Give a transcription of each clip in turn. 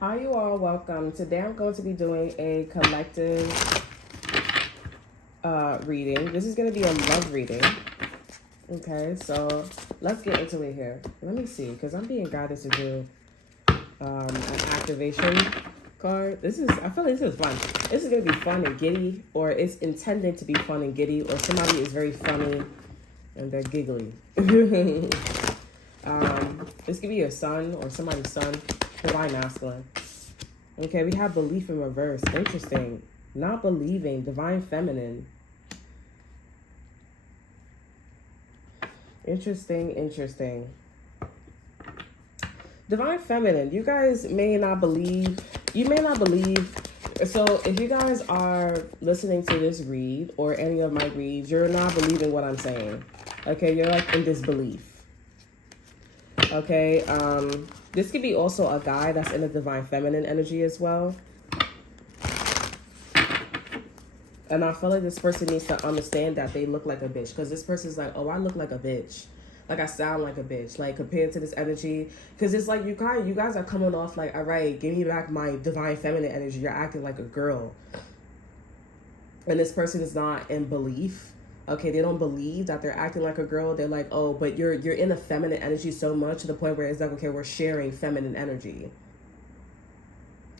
Hi, you all. Welcome. Today I'm going to be doing a collective reading. This is going to be a love reading. Okay, so let's get into it here. Let me see, because I'm being guided to do an activation card. I feel like this is fun. This is going to be fun and giddy, or it's intended to be fun and giddy, or somebody is very funny and they're giggly. This could be your son or somebody's son, divine masculine. Okay, we have belief in reverse. Interesting. Not believing, divine feminine. Interesting. Divine feminine, you guys may not believe. So if you guys are listening to this read or any of my reads, you're not believing what I'm saying. Okay, you're like in disbelief. Okay, this could be also a guy that's in the divine feminine energy as well. And I feel like this person needs to understand that they look like a bitch. Because this person's like, oh, I look like a bitch. Like, I sound like a bitch. Like, compared to this energy. Because it's like, you guys are coming off like, all right, give me back my divine feminine energy. You're acting like a girl. And this person is not in belief. Okay, they don't believe that they're acting like a girl. They're like, oh, but you're in a feminine energy so much to the point where it's like, okay, we're sharing feminine energy.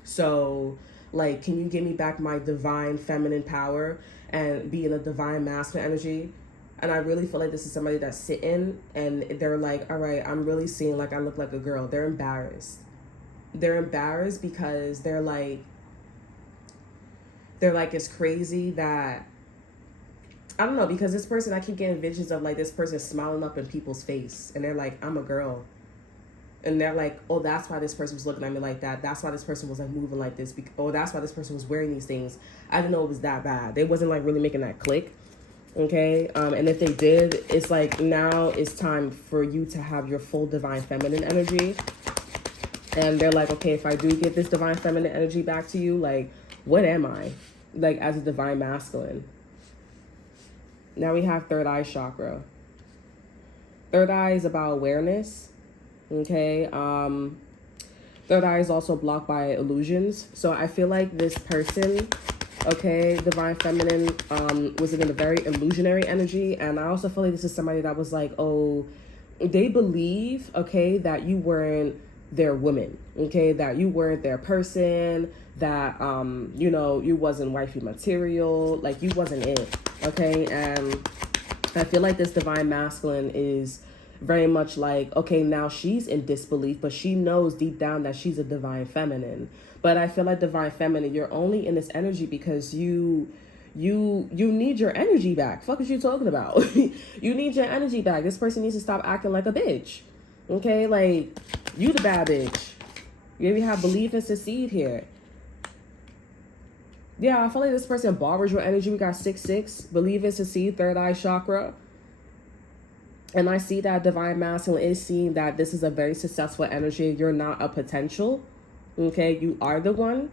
So, like, can you give me back my divine feminine power and be in a divine masculine energy? And I really feel like this is somebody that's sitting and they're like, all right, I'm really seeing like I look like a girl. They're embarrassed. They're embarrassed because they're like, it's crazy that, I don't know, because this person, I keep getting visions of like this person smiling up in people's face and they're like, I'm a girl. And they're like, oh, that's why this person was looking at me like that. That's why this person was like moving like this. Oh, that's why this person was wearing these things. I didn't know it was that bad. They wasn't like really making that click. Okay. And if they did, it's like now it's time for you to have your full divine feminine energy. And they're like, okay, if I do get this divine feminine energy back to you, like, what am I? Like, as a divine masculine. Now we have third eye chakra. Third eye is about awareness. Okay, third eye is also blocked by illusions. So I feel like this person, okay, divine feminine, was in a very illusionary energy. And I also feel like this is somebody that was like, oh, they believe, okay, that you weren't their woman, okay, that you weren't their person, that, you know, you wasn't wifey material, like you wasn't it, okay. And I feel like this divine masculine is very much like, okay, now she's in disbelief, but she knows deep down that she's a divine feminine. But I feel like divine feminine, you're only in this energy because you need your energy back. Fuck is you talking about? You need your energy back. This person needs to stop acting like a bitch. Okay, like, you the bad bitch. You have belief and succeed here. Yeah, I feel like this person borrows your energy. We got 6-6, believe and succeed, third eye chakra. And I see that divine masculine is seeing that this is a very successful energy. You're not a potential. Okay, you are the one.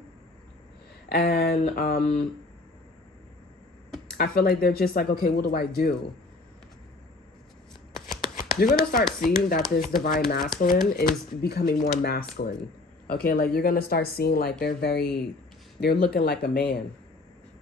And I feel like they're just like, okay, what do I do? You're going to start seeing that this divine masculine is becoming more masculine. Okay, like you're going to start seeing like they're looking like a man.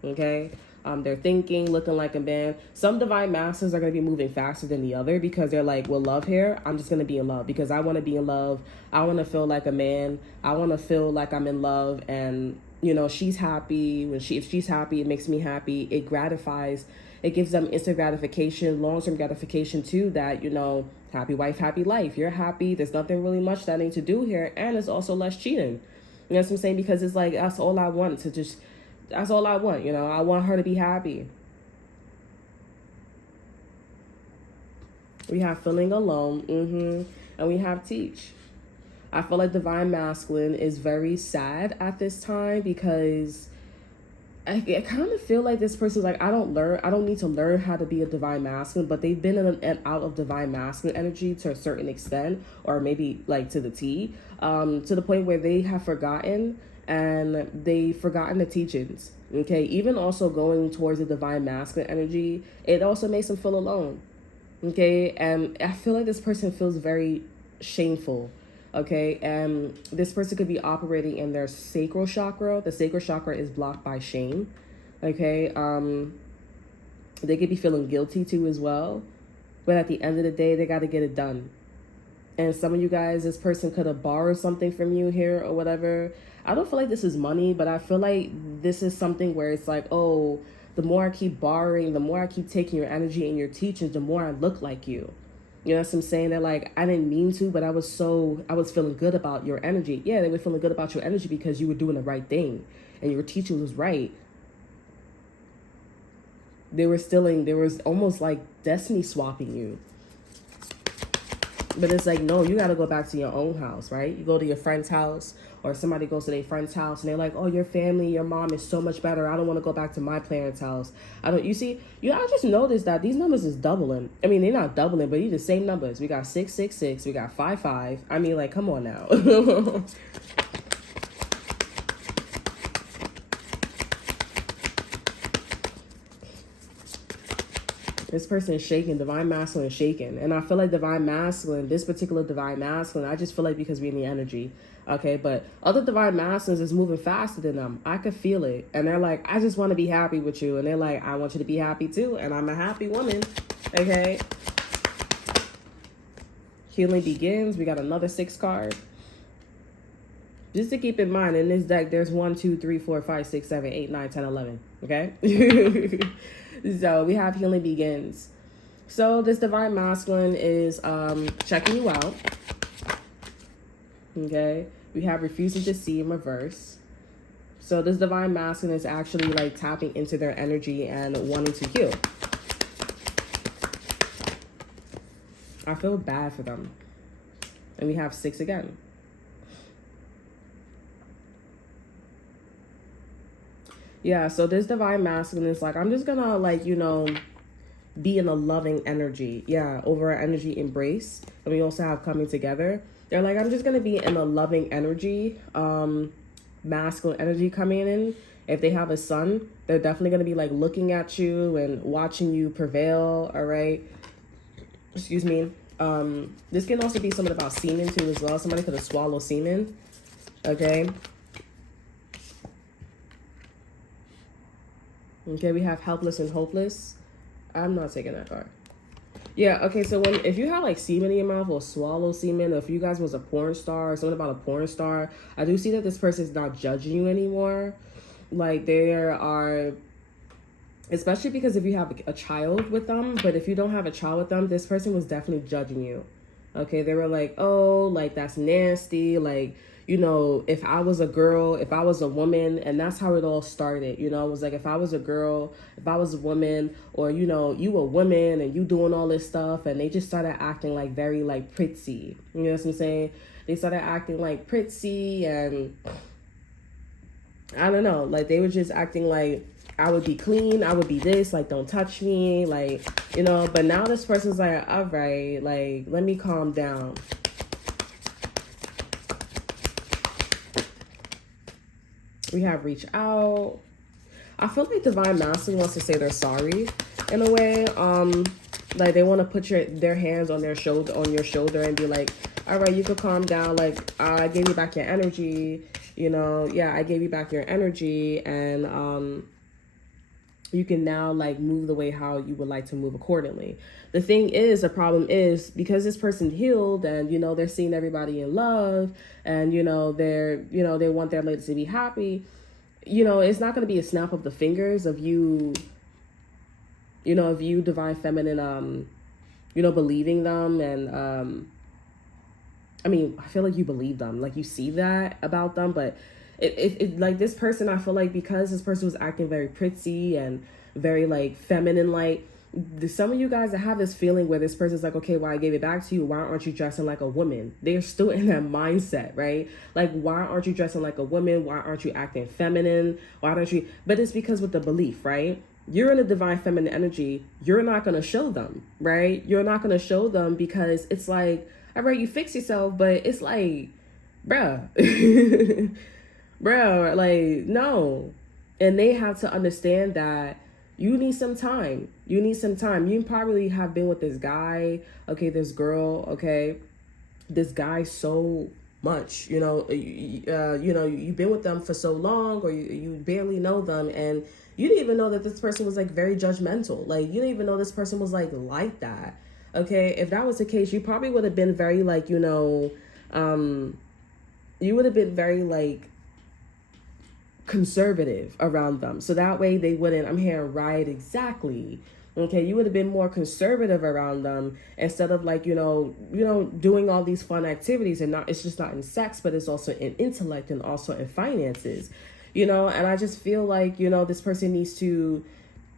Okay. They're thinking, looking like a man. Some divine masters are going to be moving faster than the other because they're like, well, love here, I'm just going to be in love because I want to be in love. I want to feel like a man. I want to feel like I'm in love. And, you know, she's happy. If she's happy, it makes me happy. It gratifies. It gives them instant gratification, long-term gratification too, that, you know, happy wife, happy life. You're happy. There's nothing really much that I need to do here. And it's also less cheating. You know what I'm saying? Because it's like, that's all I want That's all I want, you know. I want her to be happy. We have feeling alone, and we have teach. I feel like divine masculine is very sad at this time because I kind of feel like this person's like, I don't need to learn how to be a divine masculine, but they've been in and out of divine masculine energy to a certain extent, or maybe like to the T, to the point where they have forgotten and they've forgotten the teachings. Okay, even also going towards the divine masculine energy, it also makes them feel alone. Okay, and I feel like this person feels very shameful Okay, and this person could be operating in their sacral chakra. The sacral chakra is blocked by shame. Okay, they could be feeling guilty too as well, but at the end of the day, they got to get it done. And some of you guys, this person could have borrowed something from you here or whatever. I don't feel like this is money, but I feel like this is something where it's like, oh, the more I keep borrowing, the more I keep taking your energy and your teachings, the more I look like you. You know what I'm saying? They're like, I didn't mean to, but I was feeling good about your energy. Yeah, they were feeling good about your energy because you were doing the right thing and your teaching was right. There was almost like destiny swapping you. But it's like, no, you got to go back to your own house, right? You go to your friend's house, or somebody goes to their friend's house and they're like, oh, your family, your mom is so much better. I don't want to go back to my parents' house. I just noticed that these numbers is doubling. I mean, they're not doubling, but these are the same numbers. We got 666, we got 55. I mean, like, come on now. This person is shaking. Divine Masculine is shaking. And I feel like Divine Masculine, this particular Divine Masculine, I just feel like because we're in the energy. Okay, but other Divine Masculines is moving faster than them. I could feel it. And they're like, I just want to be happy with you. And they're like, I want you to be happy too. And I'm a happy woman. Okay. Healing begins. We got another 6 card. Just to keep in mind, in this deck, there's 1, 2, 3, 4, 5, 6, 7, 8, 9, 10, 11. Okay. So we have healing begins. So this Divine Masculine is checking you out. Okay. We have refusing to see in reverse. So this Divine Masculine is actually like tapping into their energy and wanting to heal. I feel bad for them. And we have 6 again. Yeah, so this Divine Masculine is like, I'm just gonna like, be in a loving energy. Yeah, over our energy embrace. And we also have coming together. They're like, I'm just gonna be in a loving energy, masculine energy coming in. If they have a son, they're definitely gonna be like looking at you and watching you prevail, all right? Excuse me. This can also be something about semen too as well. Somebody could have swallowed semen, okay? Okay, we have helpless and hopeless. I'm not taking that card. Yeah, okay, so if you have like semen in your mouth or swallow semen, or if you guys was a porn star or something about a porn star, I do see that this person is not judging you anymore. Like there are, especially because if you have a child with them, but if you don't have a child with them, this person was definitely judging you. Okay, they were like, oh, like that's nasty, like, if I was a girl, if I was a woman, and that's how it all started, it was like, if I was a girl, if I was a woman, or, you a woman and you doing all this stuff, and they just started acting like very like pretty, you know what I'm saying? They started acting like pretty, and I don't know, like they were just acting like, I would be clean, I would be this, like don't touch me, like, but now this person's like, all right, like, let me calm down. We have reach out. I feel like Divine Masculine wants to say they're sorry in a way. Like they want to put their hands on your shoulder and be like, all right, you could calm down. Like I gave you back your energy. Yeah, I gave you back your energy, and you can now like move the way how you would like to move accordingly. The problem is because this person healed and, they're seeing everybody in love and, they want their ladies to be happy. It's not going to be a snap of the fingers of you, of you Divine Feminine, believing them. And, I mean, I feel like you believe them, like you see that about them, but it like this person, I feel like because this person was acting very pretty and very like feminine, like some of you guys that have this feeling where this person's like, okay, well, I gave it back to you. Why aren't you dressing like a woman? They're still in that mindset, right? Like, why aren't you dressing like a woman? Why aren't you acting feminine? Why don't you? But it's because with the belief, right? You're in a Divine Feminine energy. You're not going to show them, right? You're not going to show them because it's like, all right, you fix yourself, but it's like, bruh, bro, like, no. And they have to understand that you need some time. You need some time. You probably have been with this guy, okay, this girl, okay. This guy so much, you know. You know, you've been with them for so long, or you barely know them, and you didn't even know that this person was like very judgmental. Like, you didn't even know this person was like that. Okay, if that was the case, you probably would have been very like, you know, you would have been very like conservative around them, so that way they wouldn't, I'm hearing right, exactly. Okay, you would have been more conservative around them, instead of like, you know, doing all these fun activities, and not, it's just not in sex, but it's also in intellect and also in finances, you know. And I just feel like, you know, this person needs to,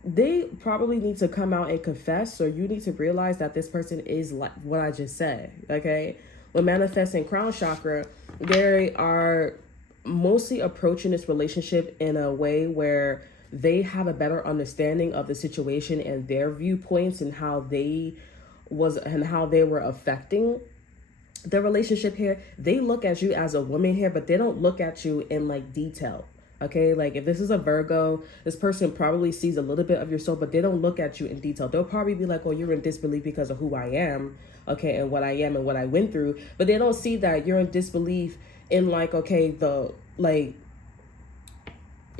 they probably need to come out and confess, or you need to realize that this person is like what I just said. Okay, when manifesting crown chakra, they are mostly approaching this relationship in a way where they have a better understanding of the situation and their viewpoints, and how they were affecting the relationship here. They look at you as a woman here, but they don't look at you in like detail. Okay, like if this is a Virgo, this person probably sees a little bit of your soul, but they don't look at you in detail. They'll probably be like, oh, you're in disbelief because of who I am, okay, and what I am and what I went through. But they don't see that you're in disbelief in like, okay, the like,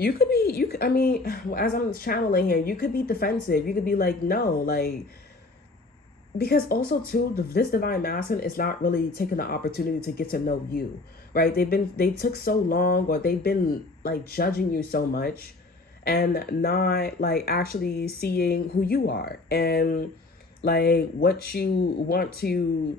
I mean, as I'm channeling here, you could be defensive. You could be like, no, like, because also too, this divine masculine is not really taking the opportunity to get to know you, right? They took so long, or they've been like judging you so much, and not like actually seeing who you are, and like what you want to,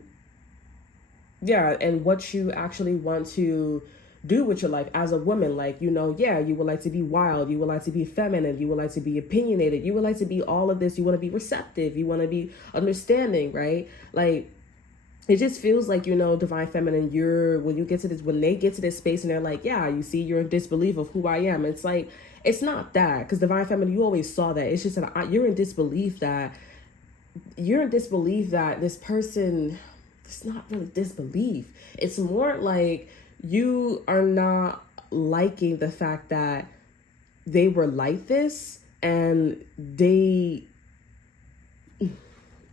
yeah, and what you actually want to do with your life as a woman. Like, you know, yeah, you would like to be wild, you would like to be feminine, you would like to be opinionated, you would like to be all of this, you want to be receptive, you want to be understanding, right? Like, it just feels like, you know, divine feminine, when they get to this space and they're like, yeah, you see, you're in disbelief of who I am. It's like, it's not that, because divine feminine, you always saw that. It's just that you're in disbelief that this person, it's not really disbelief. It's more like you are not liking the fact that they were like this, and they, I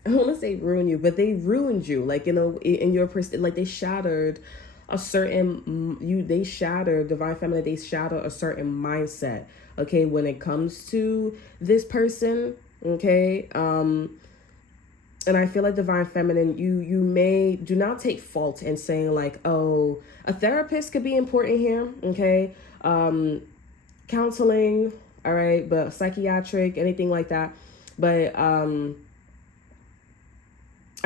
don't want to say ruin you, but they ruined you. Like, you know, in your person, like they shattered a certain, they shattered, divine feminine, they shattered a certain mindset. Okay, when it comes to this person, okay, and I feel like divine feminine, you do not take fault in saying like, oh, a therapist could be important here, okay? Counseling, all right, but psychiatric, anything like that. But I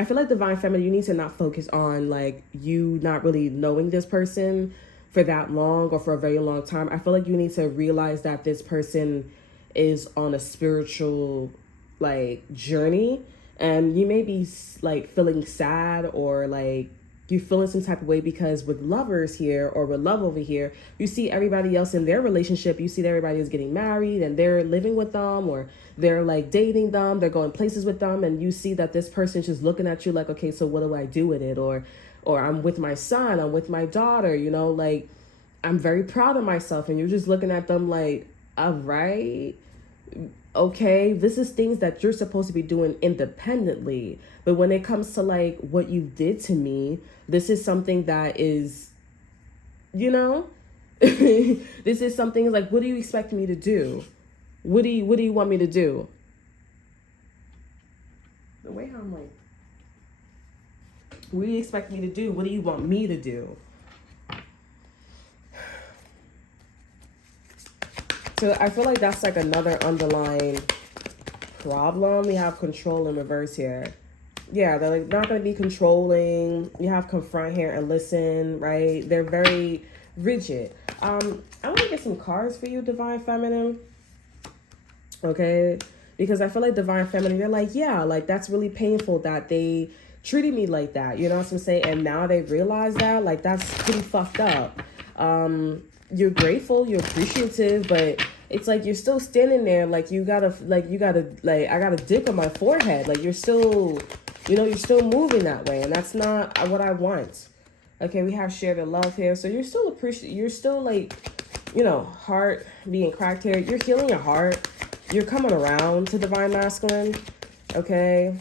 feel like divine feminine, you need to not focus on like you not really knowing this person for that long or for a very long time. I feel like you need to realize that this person is on a spiritual like journey. And you may be like feeling sad, or like you feeling some type of way, because with lovers here, or with love over here, you see everybody else in their relationship. You see that everybody is getting married and they're living with them, or they're like dating them, they're going places with them. And you see that this person's just looking at you like, okay, so what do I do with it? Or I'm with my son, I'm with my daughter, you know, like I'm very proud of myself. And you're just looking at them like, all right, okay, this is things that you're supposed to be doing independently. But when it comes to like what you did to me, this is something that is, you know, this is something like, what do you expect me to do? What do you want me to do? The way how I'm like, what do you expect me to do? What do you want me to do? So I feel like that's like another underlying problem. We have control in reverse here. Yeah, they're like not going to be controlling. You have confront here and listen, right? They're very rigid. I want to get some cards for you, divine feminine. Okay? Because I feel like divine feminine, you're like, yeah, like that's really painful that they treated me like that. You know what I'm saying? And now they realize that, like, that's pretty fucked up. You're grateful, you're appreciative, but it's like you're still standing there like you gotta I got a dick on my forehead. Like you're still, you know, you're still moving that way, and that's not what I want. Okay, we have shared love here, so you're still you're still like, you know, heart being cracked here. You're healing your heart. You're coming around to divine masculine. Okay.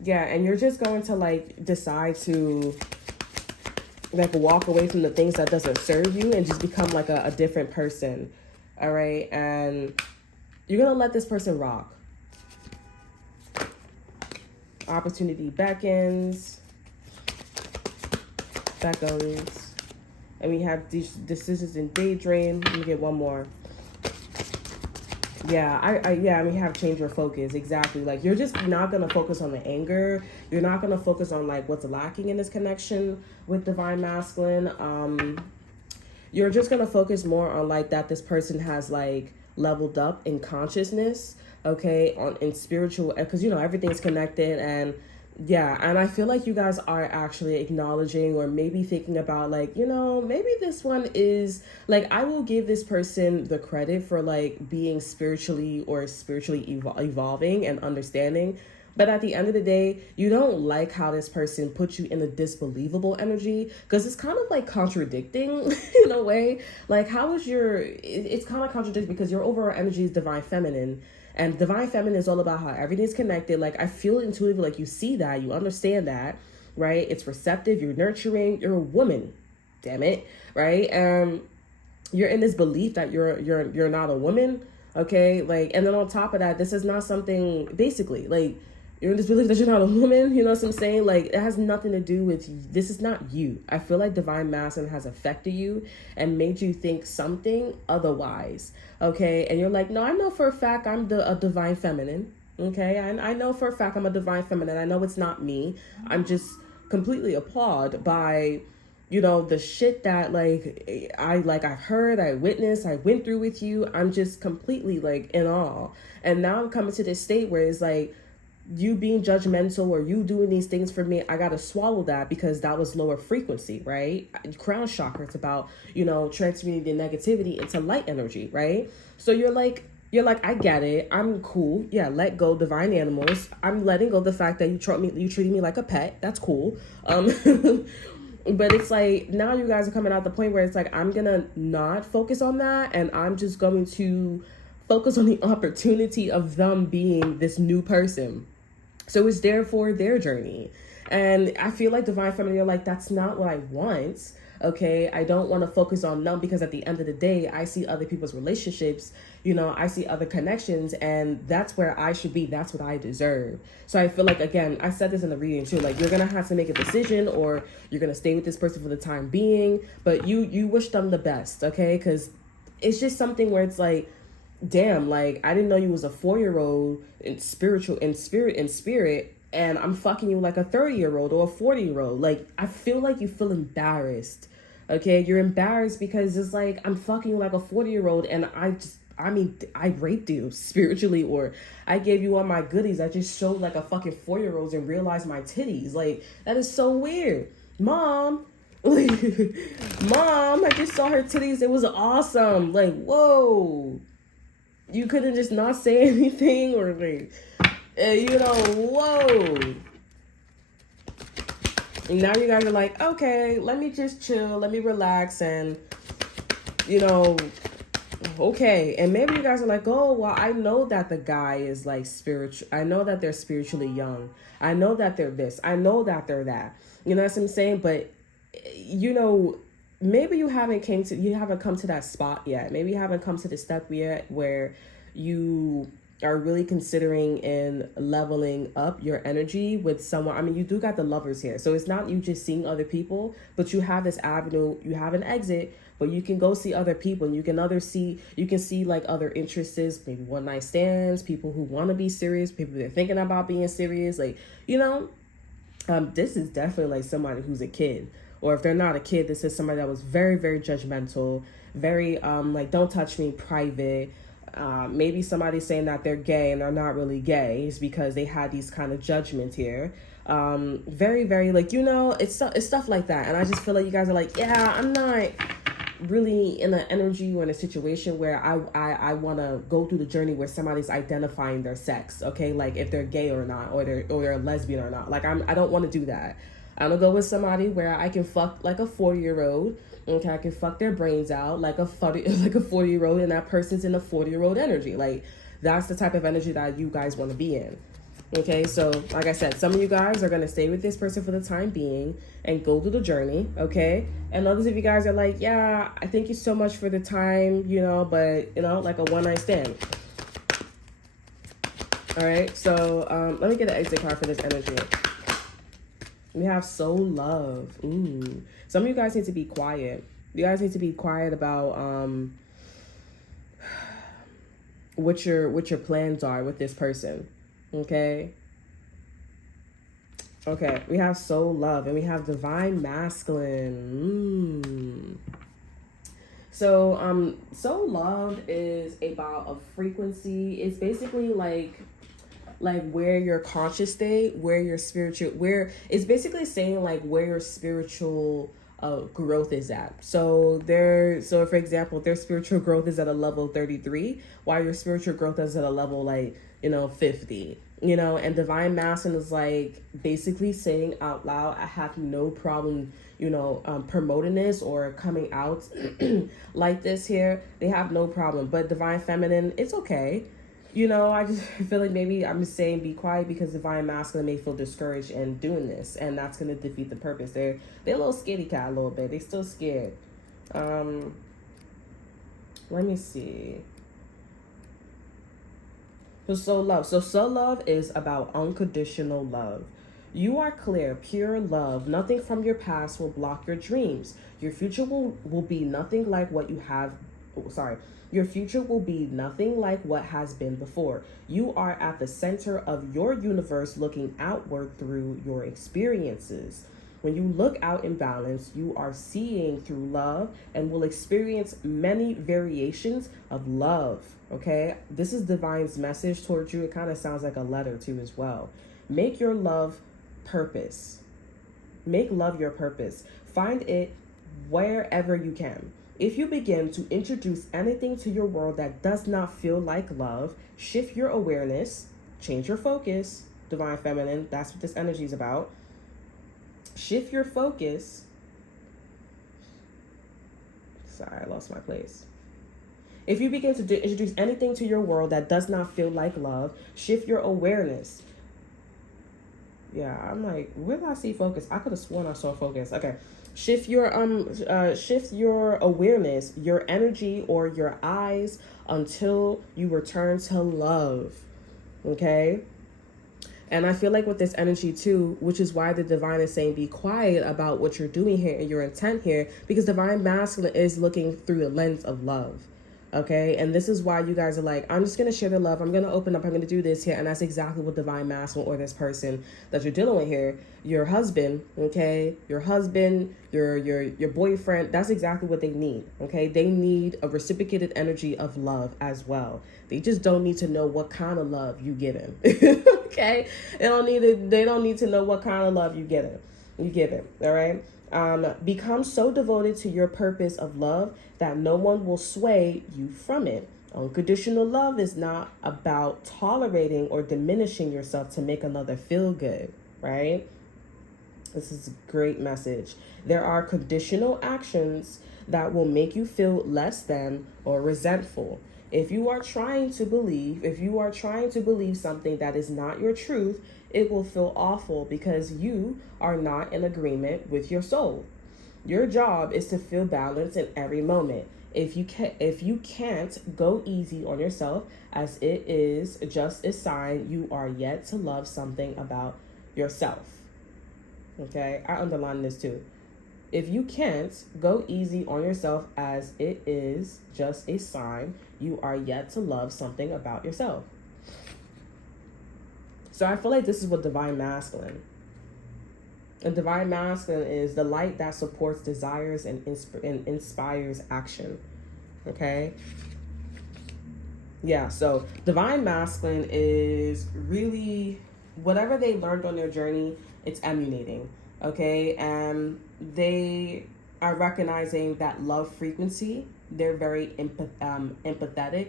Yeah, and you're just going to like decide to like walk away from the things that doesn't serve you and just become like a different person. All right. And you're going to let this person rock. Opportunity beckons. Beckons. And we have these decisions in daydream. Let me get one more. Yeah, I mean, have change your focus. Exactly. Like, you're just not going to focus on the anger. You're not going to focus on, like, what's lacking in this connection with Divine Masculine. You're just going to focus more on, like, that this person has, like, leveled up in consciousness, okay, in spiritual, because, you know, everything's connected. And yeah, and I feel like you guys are actually acknowledging or maybe thinking about, like, you know, maybe this one is, like, I will give this person the credit for, like, being spiritually evolving and understanding. But at the end of the day, you don't like how this person puts you in a disbelievable energy, because it's kind of like contradicting in a way. Like, how is it's kind of contradicting because your overall energy is divine feminine. And divine feminine is all about how everything's connected. Like, I feel intuitively, like, you see that, you understand that, right? It's receptive, you're nurturing, you're a woman, damn it, right? You're in this belief that you're not a woman, okay? Like, and then on top of that, this is not something, basically, like, you're in this belief that you're not a woman, you know what I'm saying? Like, it has nothing to do with, this is not you. I feel like Divine Masculine has affected you and made you think something otherwise, okay? And you're like, no, I know for a fact I'm a Divine Feminine, okay? I know for a fact I'm a Divine Feminine. I know it's not me. I'm just completely appalled by, you know, the shit that, like, I've heard, I witnessed, I went through with you. I'm just completely, like, in awe. And now I'm coming to this state where it's like, you being judgmental or you doing these things for me, I gotta swallow that because that was lower frequency, right? Crown chakra, it's about, you know, transmuting the negativity into light energy, right? So you're like, I get it, I'm cool, yeah, let go, divine animals. I'm letting go the fact that you treated me like a pet. That's cool. But it's like, now you guys are coming out the point where it's like, I'm gonna not focus on that, and I'm just going to focus on the opportunity of them being this new person. So it's there for their journey. And I feel like Divine Feminine, you're like, that's not what I want. Okay, I don't want to focus on them, because at the end of the day, I see other people's relationships, you know, I see other connections, and that's where I should be. That's what I deserve. So I feel like, again, I said this in the reading too, like, you're going to have to make a decision, or you're going to stay with this person for the time being, but you wish them the best, okay? Because it's just something where it's like, damn, like, I didn't know you was a 4-year-old in spirit, and I'm fucking you like a 30-year-old or a 40-year-old. Like, I feel like you feel embarrassed, okay? You're embarrassed because it's like, I'm fucking you like a 40-year-old, and I raped you spiritually, or I gave you all my goodies. I just showed like a fucking 4-year-old and realized my titties. Like, that is so weird. Mom, Mom, I just saw her titties. It was awesome. Like, whoa. You couldn't just not say anything, or like, you know, whoa. And now you guys are like, okay, let me just chill, let me relax, and, you know, okay. And maybe you guys are like, oh, well, I know that the guy is like spiritual. I know that they're spiritually young. I know that they're this. I know that they're that. You know what I'm saying? But, you know, maybe you haven't come to that spot yet. Maybe you haven't come to the step yet where you are really considering in leveling up your energy with someone. I mean, you do got the lovers here. So it's not you just seeing other people, but you have this avenue, you have an exit, but you can go see other people, and you can see like other interests, maybe one night stands, people who want to be serious, people that are thinking about being serious. Like, you know, this is definitely like somebody who's a kid. Or if they're not a kid, this is somebody that was very, very judgmental, very like, don't touch me, private. Maybe somebody's saying that they're gay and they're not really gay. It's because they had these kind of judgments here. Very, very, like, you know, it's stuff like that. And I just feel like you guys are like, yeah, I'm not really in an energy or in a situation where I want to go through the journey where somebody's identifying their sex, okay? Like, if they're gay or not, or they're a lesbian or not. Like, I don't want to do that. I'm gonna go with somebody where I can fuck like a 40-year-old. Okay, I can fuck their brains out like a 40-year-old, and that person's in a 40-year-old energy. Like, that's the type of energy that you guys want to be in. Okay, so like I said, some of you guys are going to stay with this person for the time being and go through the journey, okay? And others of you guys are like, yeah, I thank you so much for the time, but, like a one-night stand. All right, so let me get an exit card for this energy. We have soul love. Ooh. Some of you guys need to be quiet. You guys need to be quiet about what your plans are with this person. Okay. Okay, we have soul love and we have divine masculine. So soul love is about a frequency. It's basically like where your conscious state, where your spiritual, where it's basically saying like where your spiritual growth is at. So for example, their spiritual growth is at a level 33, while your spiritual growth is at a level 50. And divine masculine is like basically saying out loud, I have no problem promoting this or coming out like this here. They have no problem. But divine feminine, it's okay. I just feel like maybe I'm just saying be quiet because divine masculine may feel discouraged in doing this, and that's going to defeat the purpose. They're a little scaredy cat a little bit. They still scared. Let me see. So soul love is about unconditional love. You are clear, pure love. Nothing from your past will block your dreams. Your future will be nothing like what you have. Your future will be nothing like what has been before. You are at the center of your universe, looking outward through your experiences. When you look out in balance, you are seeing through love and will experience many variations of love. Okay, this is divine's message towards you. It kind of sounds like a letter too as well. Make your love purpose. Make love your purpose. Find it wherever you can. If you begin to introduce anything to your world that does not feel like love, shift your awareness, change your focus. Divine feminine, that's what this energy is about. Shift your focus. Sorry, I lost my place. If you begin to introduce anything to your world that does not feel like love, shift your awareness. Yeah, I'm like, where did I see focus? I could have sworn I saw focus. Okay. Shift your awareness, your energy, or your eyes until you return to love. Okay? And I feel like with this energy too, which is why the divine is saying be quiet about what you're doing here and your intent here, because divine masculine is looking through the lens of love. Okay, and this is why you guys are like, I'm just going to share the love. I'm going to open up. I'm going to do this here. And that's exactly what divine masculine or this person that you're dealing with here, your husband, okay, your husband, your boyfriend, that's exactly what they need. Okay, they need a reciprocated energy of love as well. They just don't need to know what kind of love you give them. Okay, they don't need to know what kind of love you give them. All right. Become so devoted to your purpose of love that no one will sway you from it. Unconditional love is not about tolerating or diminishing yourself to make another feel good, right? This is a great message. There are conditional actions that will make you feel less than or resentful. If you are trying to believe something that is not your truth, it will feel awful because you are not in agreement with your soul. Your job is to feel balance in every moment. If you can't, go easy on yourself, as it is just a sign you are yet to love something about yourself. Okay, I underline this too. If you can't, go easy on yourself, as it is just a sign you are yet to love something about yourself. So I feel like this is what divine masculine. And divine masculine is the light that supports desires and inspires action. Okay? Yeah, so divine masculine is really whatever they learned on their journey, it's emulating. Okay? And they are recognizing that love frequency. They're very empathetic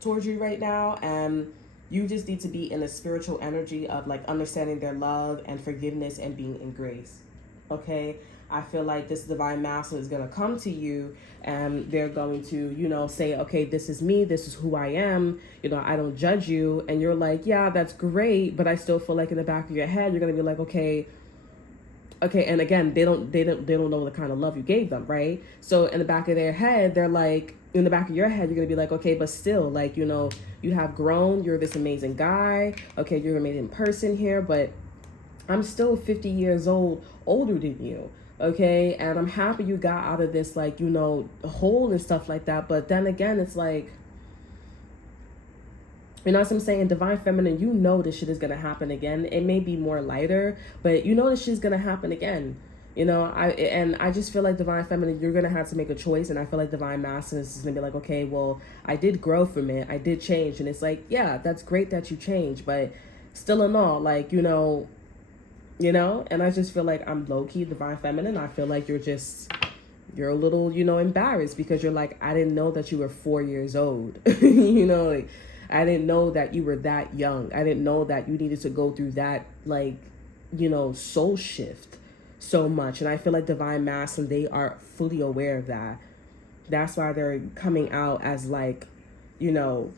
towards you right now. And you just need to be in a spiritual energy of like understanding their love and forgiveness and being in grace. Okay? I feel like this divine masculine is going to come to you and they're going to, you know, say, okay, this is me, this is who I am, you know, I don't judge you. And you're like, yeah, that's great, but I still feel like in the back of your head you're going to be like, okay, and again, they don't know the kind of love you gave them, right? So in the back of their head, they're like, in the back of your head, you're gonna be like, okay, but still, like, you know, you have grown, you're this amazing guy, okay, you're an amazing person here, but I'm still 50 years old, older than you, okay? And I'm happy you got out of this, like, you know, hole and stuff like that. But then again, it's like, you know what I'm saying? Divine feminine, you know this shit is going to happen again. It may be more lighter, but you know this shit is going to happen again. You know, I just feel like divine feminine, you're going to have to make a choice. And I feel like divine masculine is going to be like, okay, well, I did grow from it. I did change. And it's like, yeah, that's great that you changed. But still in all, like, you know, and I just feel like I'm low-key divine feminine. I feel like you're a little, you know, embarrassed because you're like, I didn't know that you were 4 years old. You know, like, I didn't know that you were that young. I didn't know that you needed to go through that, like, you know, soul shift so much. And I feel like divine masculine, they are fully aware of that. That's why they're coming out as, like, you know,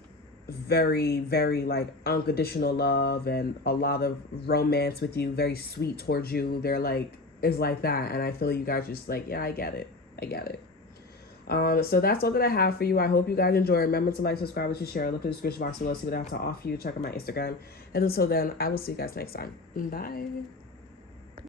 very, very, like, unconditional love and a lot of romance with you, very sweet towards you. They're like, it's like that. And I feel like you guys just like, yeah, I get it. So that's all that I have for you. I hope you guys enjoy. Remember to like, subscribe, and share. Look at the description box below, see what I have to offer you. Check out my Instagram. And until then, I will see you guys next time. Bye.